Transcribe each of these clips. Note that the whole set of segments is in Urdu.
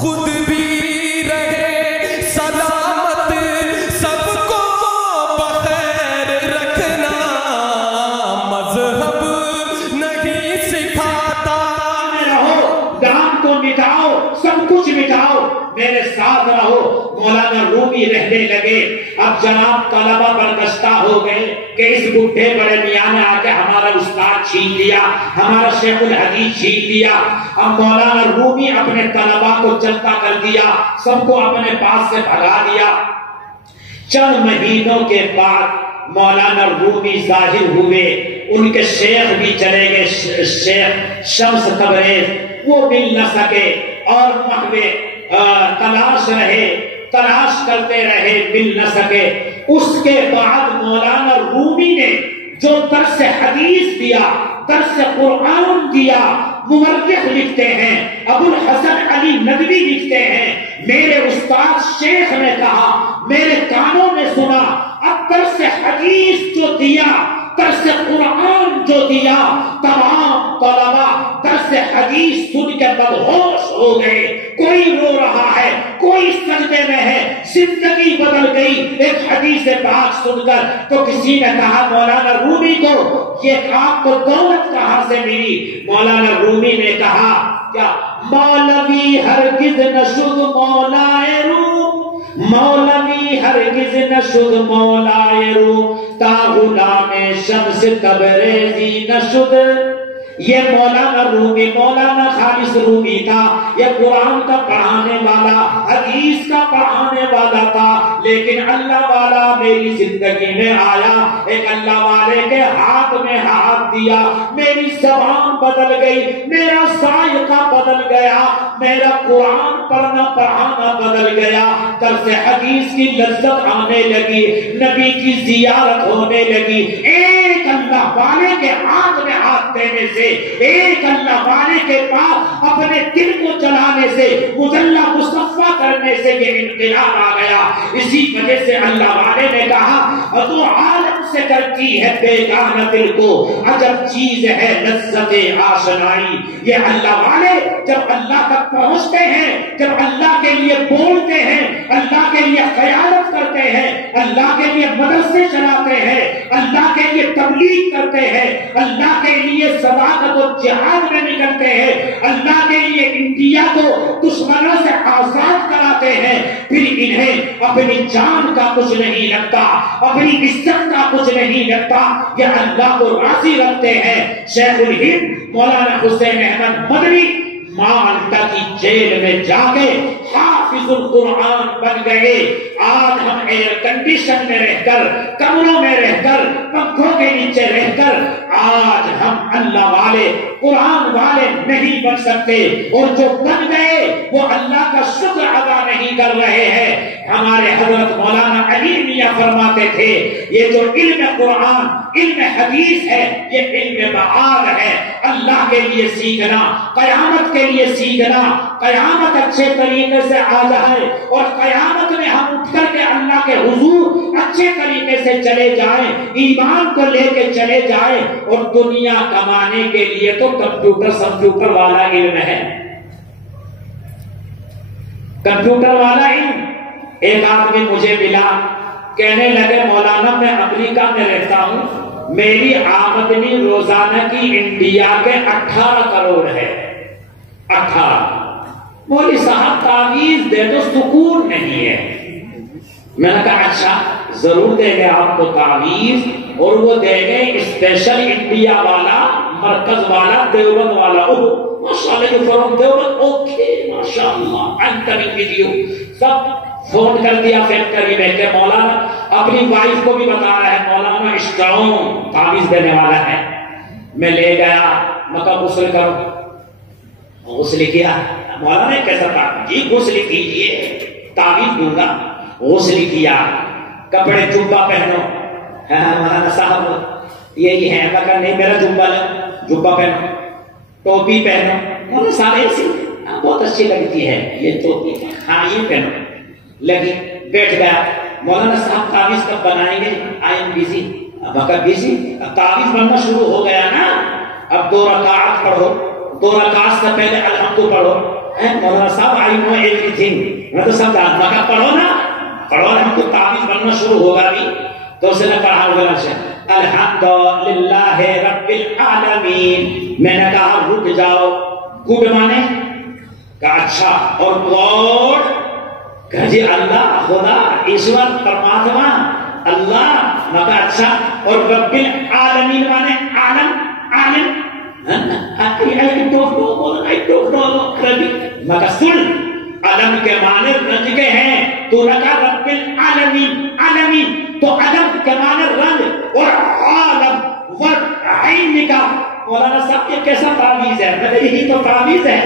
خود بھی رہے سلامت، سب کو بخیر رکھنا، مذہب نہیں سکھاتا۔ رہو، دام کو مٹاؤ، سب کچھ مٹاؤ، میرے ساتھ رہو۔ مولانا رومی رہنے لگے۔ اب جناب طلبہ برگشتہ ہو گئے کہ اس بڈھے بڑے میاں نے آ کے ہمارا استاد چھین لیا، ہمارا شیخ الحدیث چھین لیا۔ اب مولانا رومی اپنے طلبہ کو چلتا کر دیا، سب کو اپنے پاس سے بھگا دیا۔ چند مہینوں کے بعد مولانا رومی ظاہر ہوئے، ان کے شیخ بھی چلے گئے، شیخ شمس تبریز، وہ مل نہ سکے اور محوے تلاش رہے، تلاش کرتے رہے، مل نہ سکے۔ اس کے بعد مولانا رومی نے جو درس حدیث دیا، درس قرآن دیا، مورخ لکھتے ہیں، ابو الحسن علی ندوی لکھتے ہیں، میرے استاد شیخ نے کہا، میرے کانوں میں سنا، اب درس حدیث جو دیا، درس قرآن جو دیا، تمام طلبہ درس حدیث سن کے مدہوش ہو گئے۔ کوئی رو رہا ہے، کوئی سجدے میں ہے، زندگی بدل گئی ایک حدیث پاک سن کر۔ تو کسی نے کہا مولانا رومی کو یہ آپ کو دولت کہاں سے ملی؟ مولانا رومی نے کہا کیا مولوی ہرگز نشد مولائے روم، مولوی ہرگز نشد مولائے روم، تا غلام شمس تبریزی نشد۔ یہ مولانا رومی، مولانا خالص رومی تھا، یہ قرآن کا پڑھانے والا، حدیث کا پڑھانے والا تھا، لیکن اللہ والا میری زندگی میں آیا، ایک اللہ والے کے ہاتھ میں ہاتھ دیا، میری زبان بدل گئی، میرا ذائقہ بدل گیا، میرا قرآن پڑھنا پڑھانا بدل گیا، درس حدیث کی لذت آنے لگی، نبی کی زیارت ہونے لگی۔ ایک اللہ والے کے ہاتھ میں ہاتھ دینے سے، ایک اللہ والے کے پاس اپنے دل کو چلانے سے، مجلہ مصفہ کرنے سے یہ انقلاب آ گیا۔ اسی وجہ سے اللہ والے نے کہا تو عالم سے کرتی ہے بیگانہ دل کو، عجب چیز ہے لذت آشنائی۔ یہ اللہ والے جب اللہ تک پہنچتے ہیں، جب اللہ کے لیے بولتے ہیں، اللہ کے لیے خیانت کرتے ہیں، اللہ کے لیے مدرسے چلاتے ہیں، اللہ کے لیے تبلیغ کرتے ہیں، اللہ کے لیے صداقت و جہاد میں نکلتے ہیں، اللہ کے لیے انڈیا کو دشمنوں سے آزاد کراتے ہیں، پھر انہیں اپنی جان کا کچھ نہیں لگتا، اپنی عزت کا کچھ نہیں لگتا، یہ اللہ کو راضی رکھتے ہیں۔ شیخ الہند مولانا حسین احمد مدنی مالٹا کی جیل میں جا کے حافظ القرآن بن گئے۔ آج ہم ایئر کنڈیشن میں رہ کر، کمروں میں رہ کر، پنکھوں کے نیچے رہ کر، آج ہم اللہ والے، قرآن والے نہیں بن سکتے، اور جو بن گئے وہ اللہ کا شکر ادا نہیں کر رہے ہیں۔ ہمارے حضرت مولانا علی میاں فرماتے تھے یہ جو علم قرآن، علم حدیث ہے، یہ علم معاد ہے۔ اللہ کے لیے سیکھنا، قیامت کے لیے سیکھنا، قیامت اچھے طریقے سے آ جائے اور قیامت میں ہم اٹھ کر کے اللہ کے حضور اچھے طریقے سے چلے جائیں، ایمان کو لے کے چلے جائیں، اور دنیا کمانے کے لیے تو کمپیوٹر والا علم ہے، کمپیوٹر والا علم۔ ایک آدمی مجھے ملا، کہنے لگے مولانا میں امریکہ میں رہتا ہوں، میری آمدنی روزانہ کی انڈیا کے 18 کروڑ ہے، 18۔ مولوی صاحب تعویذ دے تو سکون نہیں ہے۔ میں نے کہا اچھا ضرور دیں گے آپ کو تعویذ، اور وہ دیں گے اسپیشل انڈیا والا، مرکز والا، دیوبند والا۔ ماشاءاللہ یو فرام دیوبند، اوکے ماشاءاللہ I am coming with you. Sub phone کر دیا فیکٹری میں کہ مولانا، اپنی وائف کو بھی بتا رہا ہے مولانا اسٹرانگ تعویذ دینے والا ہے۔ میں لے گیا، میں کہا غسل کرو، غسل کیا۔ مولانا کیسا تعویذ؟ جی غسل کیجیے، تعویذ دوں گا۔ غسل کیا، کپڑے جبہ پہنو۔ مولانا صاحب یہی ہے، میں کہا نہیں میرا جبہ پہنو، ٹوپی پہنو۔ مولانا صاحب ایسی بہت اچھی لگتی ہے یہ ٹوپی، ہاں یہ پہنو۔ لگی، بیٹھ گیا۔ مولانا صاحب تعویذ کب بنائیں گے؟ I am busy. اب اگر بزی، اب تعویذ بننا شروع ہو گیا نا، اب 2 رکعات پڑھو، 2 رکعات سے پہلے الحمد پڑھو، مولانا صاحب آئی نو ایوری تھنگ، میں تو سب جانتا ہوں، پڑھو نا ہم کو تعویذ بننا شروع ہوگا بھی. تو اس نے پڑھا ہوگا الحمدللہ رب العالمین. میں نے کہا رک جاؤ. گڈ مانے کہا اچھا، اور گاڈ کہا جی اللہ، خدا، ایشور، پرماتما، اللہ. میں کہا اچھا، اور رب العالمین مانے عالم. میں کہا سن، علم کے معنی رنگ کے ہیں، تو نے کہا رب العالمین. عالمین تو علم کے معنی رنگ، اور عالم ورد عین کا. مولانا صاحب یہ کیسا تعویذ ہے؟ میں نے یہی تو تعویذ ہے.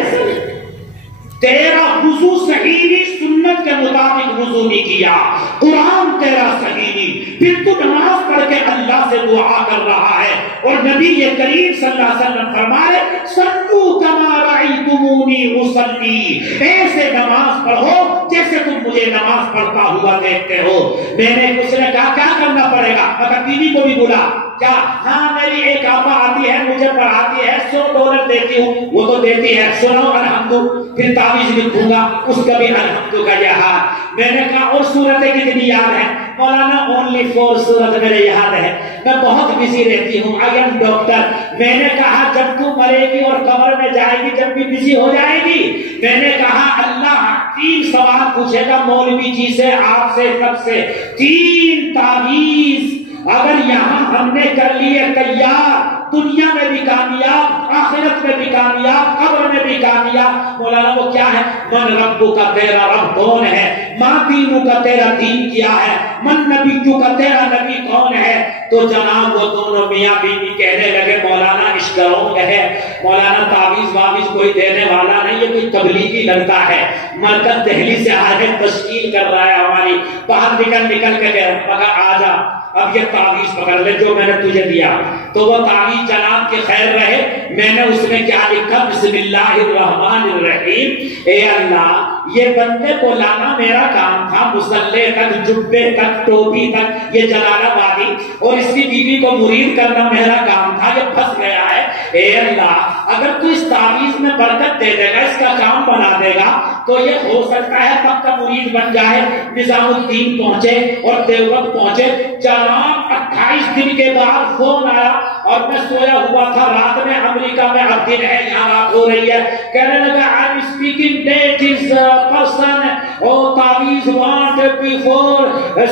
تیرا وضو صحیح نہیں، سنت کے مطابق وضو نہیں کیا، قرآن تیرا صحیح نہیں، پھر تو نماز پڑھ کے اللہ سے دعا کر رہا ہے. اور نبی کریم صلی اللہ علیہ وسلم فرمائے صلو کما رأیتمونی اصلی، ایسے نماز پڑھو جیسے تم مجھے نماز پڑھتا ہوا دیکھتے ہو. میں نے اس نے کہا کیا کرنا پڑے گا؟ مگر بیوی کو بھی بولا کیا؟ ہاں میری ایک آپا آتی ہے، مجھے پڑھاتی ہے، $100 دیتی ہوں. وہ تو دیتی ہے، سنو الحمد، پھر تعویذ لکھوں گا، اس کا بھی الحمد کا یہ حال. میں نے کہا اور صورتیں کتنی یاد ہیں؟ مولانا اونلی 4 صورت میرے یاد ہے، میں بہت بزی رہتی ہوں، آئی ایم ڈاکٹر. میں نے کہا جب تو مرے گی اور قبر میں جائے گی، جب بھی بزی ہو جائے گی، میں نے کہا اللہ 3 سوال پوچھے گا مولوی جی سے، آپ سے، سب سے. 3 تعویذ اگر یہاں ہم نے کر لیے تیار، دنیا میں بھی کامیاب، آخرت میں بھی کامیاب، قبر میں بھی کامیاب. مولانا وہ کیا ہے؟ من ربو کا، تیرا رب کون ہے؟ ماں دینو کا، تیرا دین کیا ہے؟ من نبیو کا، تیرا نبی کون ہے؟ تو جناب وہ دونوں میاں بیوی کہنے لگے مولانا اشتراؤں ہے، مولانا تعویذ واویذ کوئی دینے والا نہیں، یہ کوئی تبلیغی لگتا ہے، مرکز دہلی سے آگے تشکیل کر رہا ہے ہماری. باہر نکل کے گئے، مگر آ جا اب یہ تعویذ پکڑ لے جو میں نے تجھے دیا. تو وہ تعویذ جناب کے خیر رہے. میں نے اس میں کیا لکھا؟ بسم اللہ الرحمن الرحیم. اے اللہ، یہ بندے کو لانا میرا کام تھا، مسلح تک، جبے تک، ٹوپی تک، یہ جلال آبادی، اور اس کی بیوی کو مرید کرنا میرا کام تھا، یہ پھنس گیا ہے. اے اللہ، اگر تو اس تعویذ میں برکت دے دے گا، اس کا کام بنا دے گا، تو یہ ہو سکتا ہے تب کا مرید بن جائے. نظام الدین پہنچے اور دیوبند پہنچے. جناب 28 دن کے بعد فون آیا، اور میں سویا ہوا تھا رات میں، امریکہ میں اب دن ہے، یہاں رات ہو رہی ہے. کہنے لگا I am speaking that is person اور تعویذ وانٹ بیفور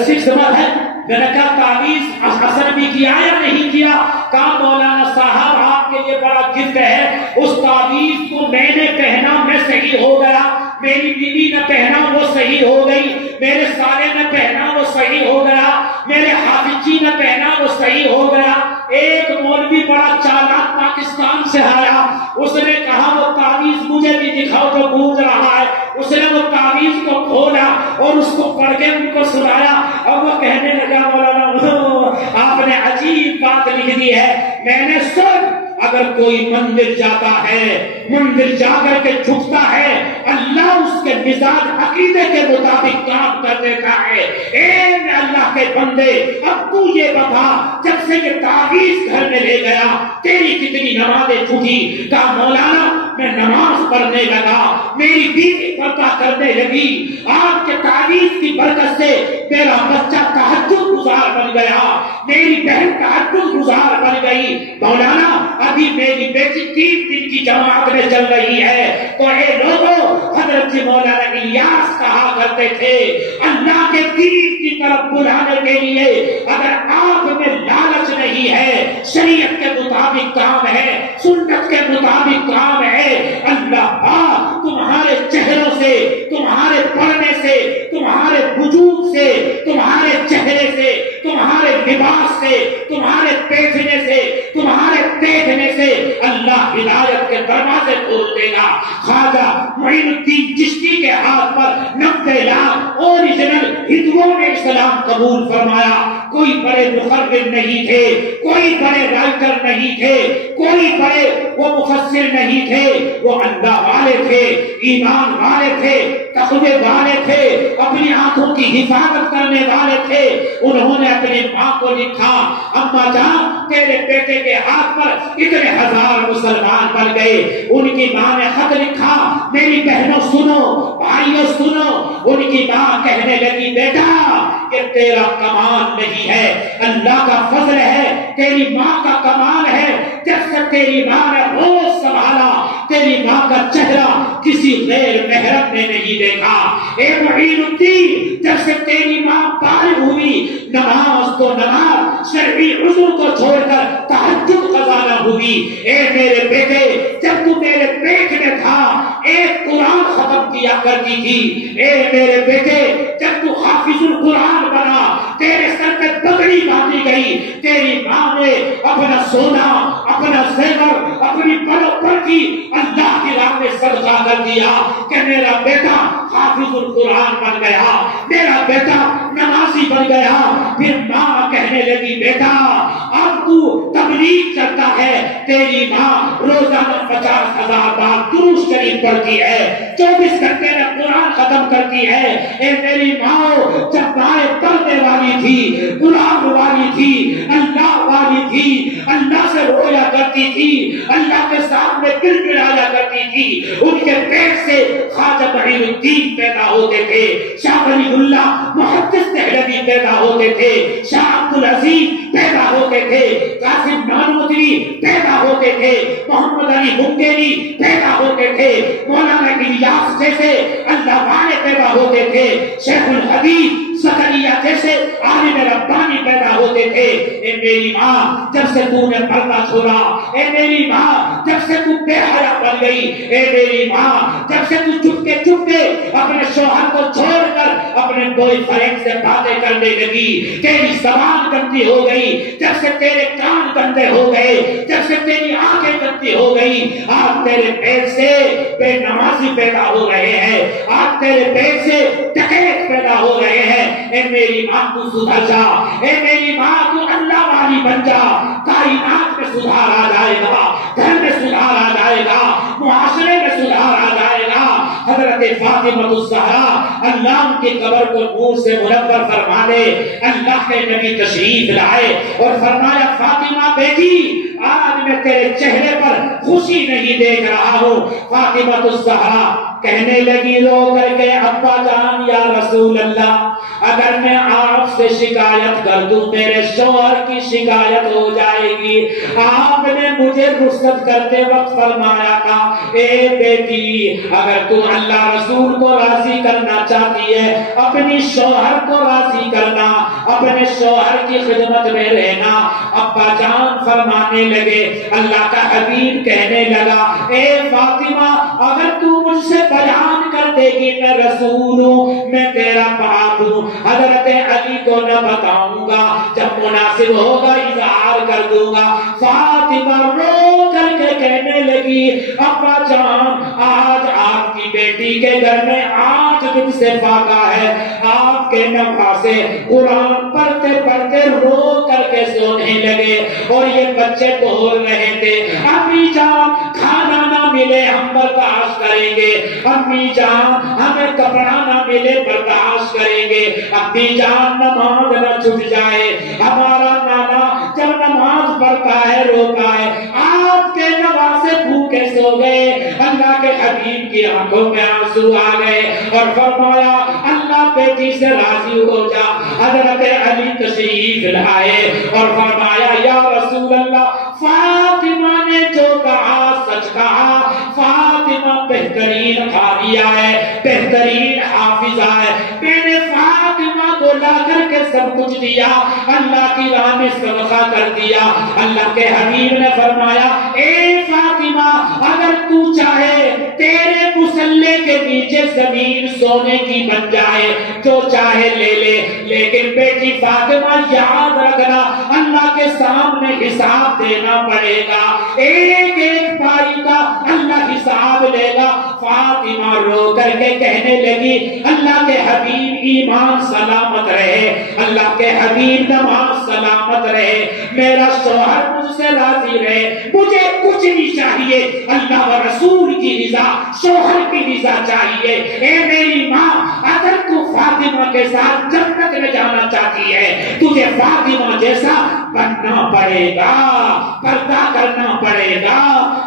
6 months ہے. میں نے کہا تعویذ اثر بھی کیا یا نہیں کیا؟ کہا مولانا صاحب آپ کے لیے بڑا گفٹ ہے، اس تعویذ کو میں نے پہنا، میں صحیح ہو گیا، میری بیوی نے پہنا، وہ صحیح ہو گئی، میرے سالے نے پہنا، وہ صحیح ہو گیا، میرے حافظ جی نے پہنا، وہ صحیح ہو گیا. ایک مولوی بڑا چالاک پاکستان سے آیا، اس نے کہا وہ تعویذ مجھے بھی دکھاؤ جو گونج رہا ہے. اس نے وہ تعویذ کو کھولا اور اس کو پڑھ کے ان کو سنایا، اور وہ کہنے لگا مولانا آپ نے عجیب بات لکھ دی ہے. میں نے سن اگر کوئی مندر جاتا ہے، مندر جا کر کے جھکتا ہے، اللہ اس کے مزاج عقیدے کے مطابق کام کر دیتا ہے. اے اللہ کے بندے، اب تو یہ بتا جب سے یہ تعویذ گھر میں لے گیا تیری کتنی نمازیں چھوٹی؟ کہا مولانا میں نماز پڑھنے لگا، میری بیوی پردہ کرنے لگی، آپ کے تعویذ کی برکت سے میرا بچہ تہجد گزار بن گیا، میری بہن تہجد گزار بن گئی. مولانا ابھی میری بیٹی 3 دن کی جماعت میں چل رہی ہے. تو اے لوگوں، حضرت مولانا الیاس کہا کرتے تھے اللہ کے دین کی طرف بلانے کے لیے اگر آپ میں لالچ نہیں ہے، شریعت کے مطابق کام ہے، سنت کے مطابق کام ہے، اللہ پاک تمہارے چہروں سے، تمہارے پڑھنے سے، تمہارے وجود سے، تمہارے چہرے سے، تمہارے لباس سے، تمہارے بیٹھنے سے، تمہارے دیکھنے سے اللہ ہدایت کے دروازے کھول دے گا. خواجہ معین الدین چشتی کے ہاتھ پر 90 لاکھ اوریجنل ہندوؤں نے اسلام قبول فرمایا. کوئی بڑے مخرج نہیں تھے، کوئی بڑے رائٹر نہیں تھے، کوئی بڑے وہ مفسر نہیں تھے، وہ اللہ والے تھے، ایمان والے تھے، رکھنے والے تھے، اپنی آنکھوں کی حفاظت کرنے والے تھے، انہوں نے اپنی ماں کو لکھا اماں جان تیرے بیٹے کے ہاتھ پر اتنے ہزار مسلمان بن گئے۔ ان کی ماں نے خط لکھا میری بہنوں سنو، بھائیوں سنو، ان کی ماں کہنے لگی بیٹا کہ تیرا کمال نہیں ہے، اللہ کا فضل ہے، تیری ماں کا کمال ہے، جب سے تیری ماں نے ہوش سنبھالا تیری ماں کا چہرہ کسی غیر محرم نے نہیں دیکھا۔ اے معین الدین جب سے تیری ماں بالغ ہوئی نماز تو نماز، شرعی عذر کو چھوڑ کر تہجد قضا نہ ہوئی۔ اے میرے بیٹے جب تو میرے پیٹ میں تھا ایک قرآن ختم کیا کرتی تھی، اے میرے بیٹے جب تو حافظ القرآن بنا تیرے سر پہ پگڑی باندھی گئی، تیری ماں نے اپنا سونا اپنا زیور اپنی پر کی اللہ کی راہ میں صدقہ کر دیا کہ میرا بیٹا حافظ القرآن بن گیا، میرا بیٹا نمازی بن گیا۔ پھر ماں کہنے لگی بیٹا اب تو تبلیغ کرتا ہے، تیری ماں روزانہ 50,000 بار درود شریف پڑھتی ہے، 24 گھنٹے میں قرآن ختم کرتی ہے۔ اے میری ماں جب مائیں پڑھنے والی تھی، قرآن والی تھی، اللہ والی تھی، اللہ سے رویا کرتی تھی، اللہ کے سامنے گڑگڑایا کرتی تھی، ان کے پیٹ سے خواجہ معین الدین پیدا ہوتے تھے، شاہ ولی اللہ محدث دہلوی پیدا ہوتے تھے، شاہ عبد العزیز پیدا ہوتے تھے، قاسم نانوتوی پیدا ہوتے تھے، محمد علی منگیری پیدا ہوتے تھے، مولانا الیاس جیسے اللہ والے پیدا ہوتے تھے، شیخ الحدیث زکریا جیسے عالم ربانی پیدا ہوتے تھے۔ اے میری ماں جب سے تو نے پردہ چھوڑا، اے میری ماں جب سے تو بے حیا بن گئی، اے میری ماں جب سے تو چپکے چپکے اپنے شوہر کو چھوڑ کر اپنے بوائے فرینڈ سے باتیں کرنے لگی، تیری زبان گندی ہو گئی، جب سے تیرے کان گندے ہو گئے، جب سے تیری آنکھیں گندی ہو گئی، آج تیرے پیٹ سے بے نمازی پیدا ہو رہے ہیں، آج تیرے پیٹ سے ڈکیت پیدا ہو رہے ہیں۔ اے میری ماں تو سدھر جا، اے میری ماں تو اللہ والی بن جا، کائنات میں سدھار آ جائے گا، گھر میں سدھار آ جائے گا، معاشرے میں سدھار آ جائے گا۔ حضرت فاطمہ الزہرا اللہ کی قبر کو نور سے منور فرما دے، اللہ کے نبی تشریف لائے اور فرمایا فاطمہ بیٹی آج میں تیرے چہرے پر خوشی نہیں دیکھ رہا ہوں۔ فاطمہ الزہرا کہنے لگی رو کر کے ابا جان یا رسول اللہ اگر میں آپ سے شکایت کر دوں میرے شوہر کی شکایت ہو جائے گی، آپ نے مجھے رخصت کرتے وقت فرمایا تھا اے بیٹی اگر تو اللہ رسول کو راضی کرنا چاہتی ہے اپنی شوہر کو راضی کرنا، اپنے شوہر کی خدمت میں رہنا۔ ابا جان فرمانے لگے، اللہ کا حبیب کہنے لگا اے فاطمہ اگر تو مجھ سے بیان کر دے گی میں رسول ہوں، میں تیرا باپ ہوں، حضرت علی کو نہ بتاؤں گا، جب مناسب ہوگا اظہار کر دوں گا۔ فاطمہ رو کر کے کہنے لگی ابا جان آج آپ کی بیٹی کے گھر میں 8 دن سے فاقہ ہے، آپ کے نواسے قرآن پڑھتے پڑھتے رو کر کے سونے لگے اور یہ بچے بول رہے تھے امی جان کھانا نہ ملے ہم برداشت کریں گے، امی جان ہمیں کپڑا نہ ملے برداشت کریں گے، امی جان نماز نہ چھوٹ جائے، ہمارا نانا جب نماز پڑھتا ہے روتا ہے، آپ کے نواسے بھوکے سو گئے۔ اللہ کے حبیب کی آنکھوں میں آنسو آ گئے اور فرمایا اللہ بیٹی سے راضی ہو جا۔ حضرت علی تشریف لائے اور فرمایا یا رسول اللہ فاطمہ نے جو کہا سچ کہا، فاطمہ بہترین قاریہ ہے، بہترین حافظہ ہے، میں نے فاطمہ کو لا کر کے سب کچھ دیا، اللہ کی راہ میں صدقہ کر دیا۔ اللہ کے حبیب نے فرمایا اے فاطمہ اگر تو چاہے تیرے مسلح کے نیچے زمین سونے کی بن جائے، جو چاہے لے لے، لیکن بیٹی فاطمہ یاد رکھنا اللہ کے سامنے حساب دینا پڑے گا، ایک ایک پائی کا اللہ حساب لے گا۔ فاطمہ رو کر کے کہنے لگی اللہ کے حبیب ایمان سلامت رہے، اللہ کے حبیب نماز سلامت رہے، میرا شوہر مجھ سے راضی رہے، مجھے کچھ نہیں چاہیے، اللہ و رسول کی رضا، شوہر کی رضا چاہیے۔ اے میری ماں کے ساتھ جنت میں جانا چاہتی ہے، تجھے فاطمہ جیسا بننا پڑے گا، پردہ کرنا پڑے گا،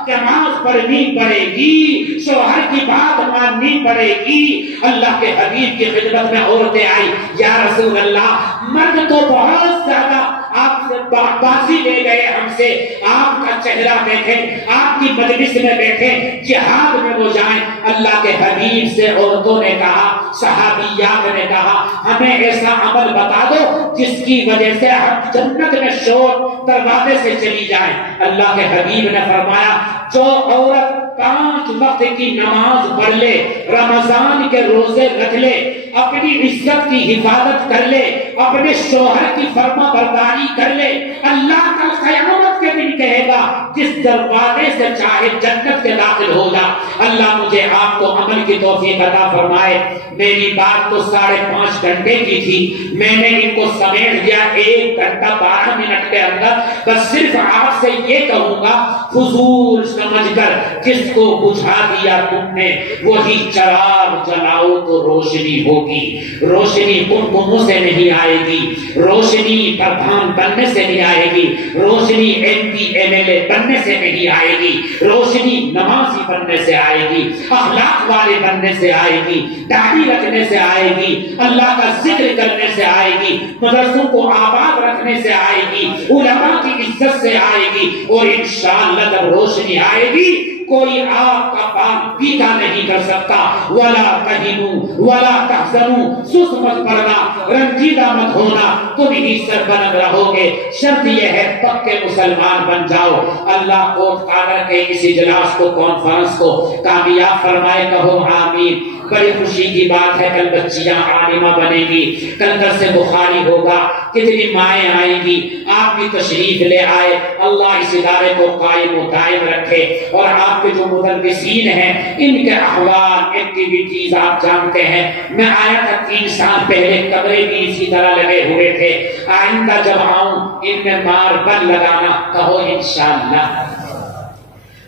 نماز پڑھنی پڑے گی، شوہر کی بات ماننی پڑے گی۔ اللہ کے حبیب کی خدمت میں عورتیں آئی، یا رسول اللہ مرد تو بہت زیادہ آپ سے بازی لے گئے ہم سے، آپ کا چہرہ دیکھیں، آپ کی مجلس میں بیٹھیں، جہاد میں وہ جائیں۔ اللہ کے حبیب سے عورتوں نے کہا، صحابیات نے کہا، ہمیں ایسا عمل بتا دو جس کی وجہ سے ہم جنت میں شور دروازے سے چلی جائیں۔ اللہ کے حبیب نے فرمایا، جو عورت 5 وقت کی نماز پڑھ لے، رمضان کے روزے رکھ لے، اپنی عزت کی حفاظت کر لے، اپنے شوہر کی فرما برداری کر لے، اللہ کل قیامت کے دن کہے گا جس دروازے سے چاہے جنت کے داخل ہو جا۔ اللہ مجھے آپ کو عمل کی توفیق عطا فرمائے۔ میری بات تو 5.5 گھنٹے کی تھی، میں نے ان کو سمیٹ دیا 1 گھنٹہ 12 منٹ کے اندر۔ بس صرف آپ سے یہ کہوں گا، حضور سمجھ کر جس کو بجھا دیا تم نے وہی چراغ جلاؤ تو روشنی ہوگی۔ روشنی کمکموں سے نہیں آئے گی، روشنی پردھان بننے سے نہیں آئے گی، روشنی MP MLA بننے سے نہیں آئے گی، روشنی نمازی بننے سے آئے گی، اخلاق والے بننے سے آئے گی، داڑھی رکھنے سے آئے گی، اللہ کا ذکر کرنے سے آئے گی، مدرسوں کو آباد رکھنے سے آئے گی، علماء کی عزت سے آئے گی، اور انشاءاللہ جب روشنی آئے گی کوئی آپ کا پان پیتا نہیں کر سکتا۔ وَلَا تَهِنُوا وَلَا تَحْزَنُوا، سست مت پڑنا، رنجیدہ مت ہونا، تم ہی سربلند رہو گے۔ شرط یہ ہے پکے مسلمان بن جاؤ۔ اللہ کوٹ قادر کے اس اجلاس کو، کانفرنس کو کامیاب فرمائے، کہو آمین۔ بڑی خوشی کی بات ہے، کل بچیاں عالمہ بنے گی، کل گھر سے بخاری ہوگا، کتنی مائیں آئیں گی، آپ بھی تشریف لے آئے۔ اللہ اس ادارے کو قائم و دائم رکھے، اور آپ کے جو مدرسین ہیں ان کے احوال، ایکٹیویٹیز آپ جانتے ہیں۔ میں آیا تھا 3 سال پہلے، کمرے بھی اسی طرح لگے ہوئے تھے۔ آئندہ جب آؤں ان میں ماربل لگانا، کہو انشاءاللہ۔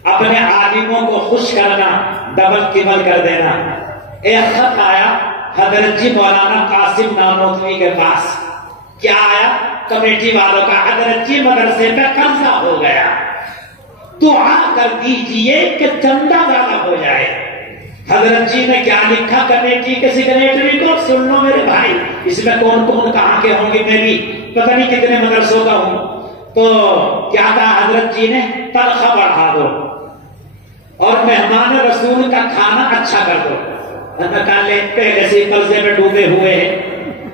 اپنے عالموں کو خوش کرنا، ڈبل ٹبل کر دینا۔ ایک خط آیا حضرت جی مولانا قاسم نانوتوی کے پاس، کیا آیا؟ کمیٹی والوں کا، حضرت جی مدرسے میں قرضہ ہو گیا، دعا کر دیجئے کہ چندہ زیادہ ہو جائے۔ حضرت جی نے کیا لکھا کمیٹی کے سیکریٹری کو؟ سن لو میرے بھائی، اس میں کون کون کہاں کے ہوں گے، میں بھی پتہ نہیں کتنے مدرسوں کا ہوں۔ تو کیا کہا حضرت جی نے؟ تنخواہ بڑھا دو اور مہمان رسول کا کھانا اچھا کر دو۔ پہلے سے قرضے میں ڈوبے ہوئے ہیں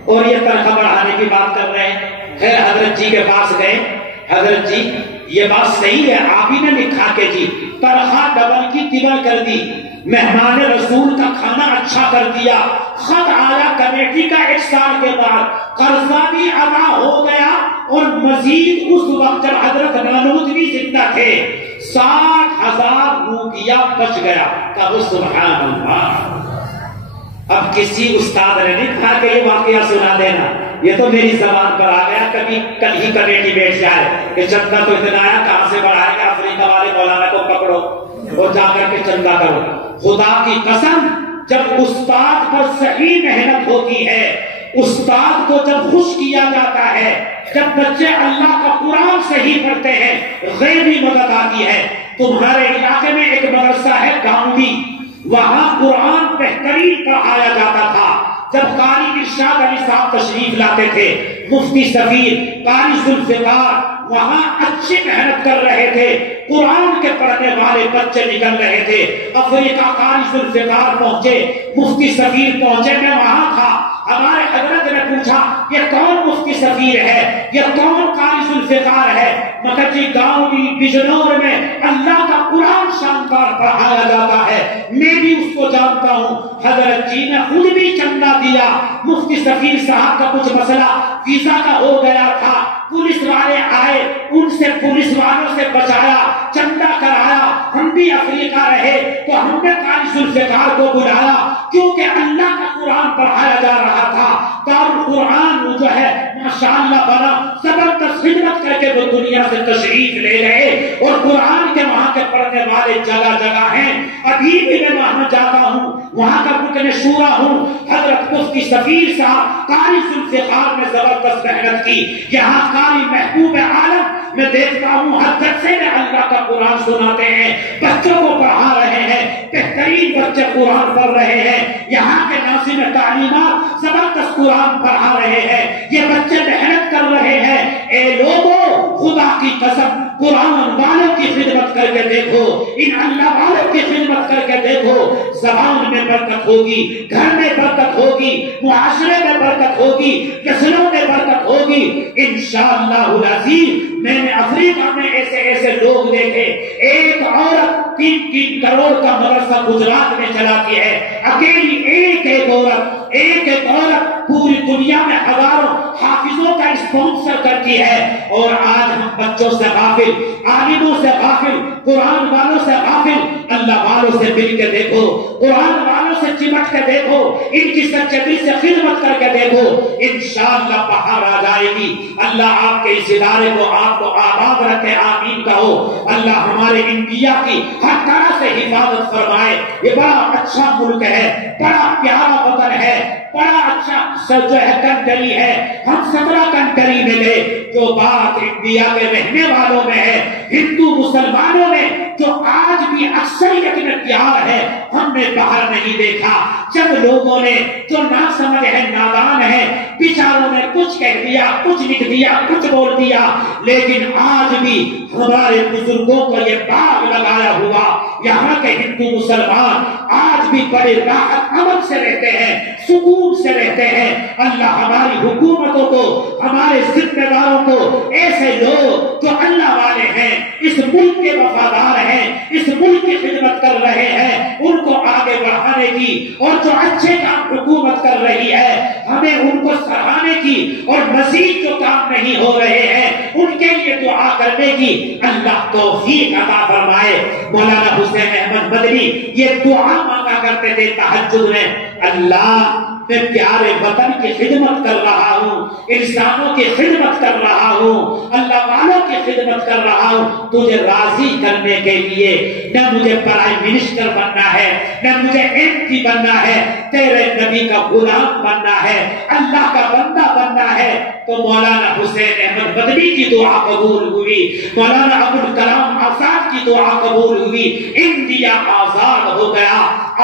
اور یہ تنخواہ بڑھانے کی بات کر رہے ہیں۔ خیر حضرت جی کے پاس گئے، حضرت جی یہ بات صحیح ہے، آپ ہی نے لکھا کہ جی تنخواہ ڈبل کی ٹبل کر دی، مہمان رسول کا کھانا اچھا کر دیا۔ خط آیا کمیٹی کا 1 سال کے بعد، قرضہ بھی ادا ہو گیا، اور مزید اس وقت جب حضرت نانوتوی زندہ تھے 60,000 روپیہ بچ گیا۔ کہو سبحان اللہ۔ اب کسی استاد نے نہیں کہا کہ یہ واقعہ سنا دینا، یہ تو میری زبان پر آ گیا، کبھی کل ہی کمیٹی بیٹھ جائے کہ چندہ تو اتنا آیا، کہاں سے بڑھائے گا، افریقہ والے مولانا کو پکڑو اور جا کر کے چندہ کرو۔ خدا کی قسم، جب استاد پر صحیح محنت ہوتی ہے، استاد کو جب خوش کیا جاتا ہے، جب بچے اللہ کا قرآن صحیح پڑھتے ہیں، غیبی مدد آتی ہے۔ تمہارے علاقے میں ایک مدرسہ ہے گاؤنڈی، وہاں قرآن بہترین پڑھایا جاتا تھا۔ جب قاری ارشاد علی صاحب تشریف لاتے تھے، مفتی سفیر، قاری ذوالفقار وہاں اچھی محنت کر رہے تھے، قرآن کے پڑھنے والے بچے نکل رہے تھے۔ افریقہ قاری ذوالفقار پہنچے، مفتی سفیر پہنچے، میں وہاں تھا۔ ہمارے حضرت نے پوچھا یہ کون مفتی سفیر ہے، یہ کون قاری ذوالفقار ہے؟ مگر جی گاؤں کی بجنور میں اللہ کا قرآن شاندار پڑھایا جاتا ہے، میں بھی اس کو جانتا ہوں۔ حضرت جی نے خود بھی چندہ دیا۔ مفتی سفیر صاحب کا کچھ مسئلہ ویزا کا ہو گیا تھا، پولیس والے آئے، ان سے پولیس والوں سے بچایا، چندہ کرایا۔ ہم بھی افریقہ رہے تو ہم نے قاری ذوالفقار کو بلایا، کیونکہ اللہ کا قرآن پڑھایا جا رہا تھا۔ دارالقرآن جو ہے ماشاءاللہ بنا، زبردست خدمت کر کے وہ دنیا سے تشریف لے گئے، اور قرآن کے وہاں کے پڑھنے والے جگہ جگہ ہیں۔ ابھی بھی میں وہاں جاتا ہوں، وہاں کا رکن شورا ہوں۔ حضرت مفتی شفیع صاحب قاری ذوالفقار نے زبردست محنت کی. یہاں قاری محبوب عالم میں دیکھتا ہوں ہر جلسے میں اللہ کا قرآن سناتے ہیں, بچوں کو پڑھا رہے ہیں, بہترین بچے قرآن پڑھ رہے ہیں. یہاں کے ناظم تعلیمات زبردست قرآن پڑھا رہے ہیں. یہ بچے محنت کر رہے ہیں. اے لوگوں, خدا کی قسم قرآن والوں کی خدمت کر کے دیکھو, ان اللہ والوں کی خدمت کر کے دیکھو. زبان میں برکت ہوگی, گھر میں برکت ہوگی, معاشرے میں برکت ہوگی, نسلوں میں برکت ہوگی انشاءاللہ العزیز. میں نے افریقہ میں ایسے ایسے لوگ دیکھے. ایک عورت 3 کروڑ کا مدرسہ گجرات میں چلاتی ہے, اکیلی ایک عورت پوری دنیا میں ہزاروں حافظوں کا اسپانسر کرتی ہے. اور آج ہم بچوں سے غافل, عالموں سے غافل, قرآن والوں سے غافل. اللہ والوں سے مل کے دیکھو, قرآن والوں سے چمٹ کے دیکھو, ان کی سچے دل سے خدمت کر کے دیکھو, انشاءاللہ بہار آ جائے گی. اللہ آپ کے اس ادارے کو آپ کو آباد رکھے, آمین کہو. اللہ ہمارے انڈیا کی ہر طرح سے حفاظت فرمائے. یہ بڑا اچھا ملک ہے, بڑا پیارا وطن ہے, بڑا اچھا جو ہے کنٹری ہے. ہم 17 کنٹری میں لے, جو بات انڈیا کے رہنے والوں میں ہے, ہندو مسلمانوں میں جو آج بھی اکثریت میں پیار ہے, ہم نے باہر نہیں دیکھا. جب لوگوں نے جو نہ سمجھ ہے, نادان ہے, بیچاروں نے کچھ کہہ دیا, کچھ لکھ دیا, کچھ بول دیا, لیکن آج بھی ہمارے بزرگوں کو یہ باغ لگایا ہوا. یہاں کے ہندو مسلمان آج بھی بڑے راحت امن سے رہتے ہیں, سکون سے رہتے ہیں. اللہ ہماری حکومتوں کو, ہمارے ذمہ داروں کو, ایسے لوگ جو اللہ والے ہیں, اس ملک کے وفادار ہیں, اس ملک کی خدمت کر رہے ہیں, ان کو آگے بڑھانے کی, اور جو اچھے کام حکومت کر رہی ہے ہمیں ان کو سراہنے کی, اور مزید جو کام نہیں ہو رہے ہیں ان کے لیے دعا کرنے کی اللہ توفیق عطا فرمائے. مولانا حسین احمد مدنی یہ دعا مانگا کرتے تھے تہجد میں, اللہ میں پیارے وطن کی خدمت کر رہا ہوں, انسانوں کی خدمت کر رہا ہوں, اللہ والوں کی خدمت کر رہا ہوں, تجھے راضی کرنے کے لیے. نہ مجھے پرائم منسٹر بننا ہے, نہ مجھے MP بننا ہے, تیرے نبی کا غلام بننا ہے, اللہ کا بندہ بننا ہے. تو مولانا حسین احمد مدنی کی دعا قبول ہوئی, مولانا ابوالکلام آزاد کی دعا قبول ہوئی. انڈیا آزاد ہو گیا,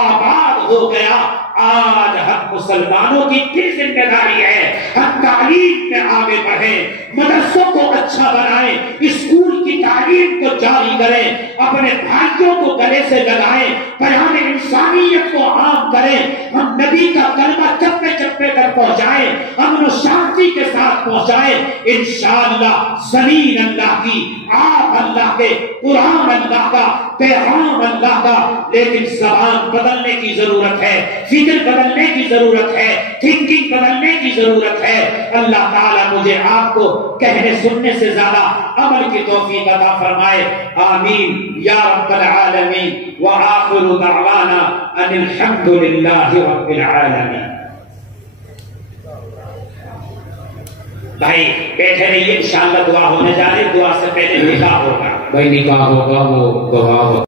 آباد ہو گیا. آج ہم مسلمانوں کی پھر ذمہ داری ہے, ہم تعلیم میں آگے بڑھیں, مدرسوں کو اچھا بنائیں, اسکول کی تعلیم کو جاری کریں, اپنے بھائیوں کو گلے سے لگائیں, پیام انسانیت کو عام کریں. ہم نبی کا کلمہ چپے چپے کر پہنچائیں, امن و شانتی کے ساتھ پہنچائیں. انشاءاللہ زمین اللہ کی, آپ اللہ کے, قرآن اللہ کا, پیغام اللہ کا. لیکن زبان بدلنے کی ضرورت ہے, فکر بدلنے کی ضرورت ہے, تھنکنگ بدلنے کی ضرورت ہے. اللہ تعالیٰ مجھے آپ کو کہنے سننے سے زیادہ عمل کی توفیق عطا فرمائے, آمین یا رب العالمین. وآخر دعوانا ان الحمد للہ رب العالمین. بھائی بیٹھے رہیے, انشاءاللہ دعا ہونے جا رہی, دعا سے پہلے نکاح ہوگا. بھائی نکاح ہوگا, وہ گواہ ہوگا.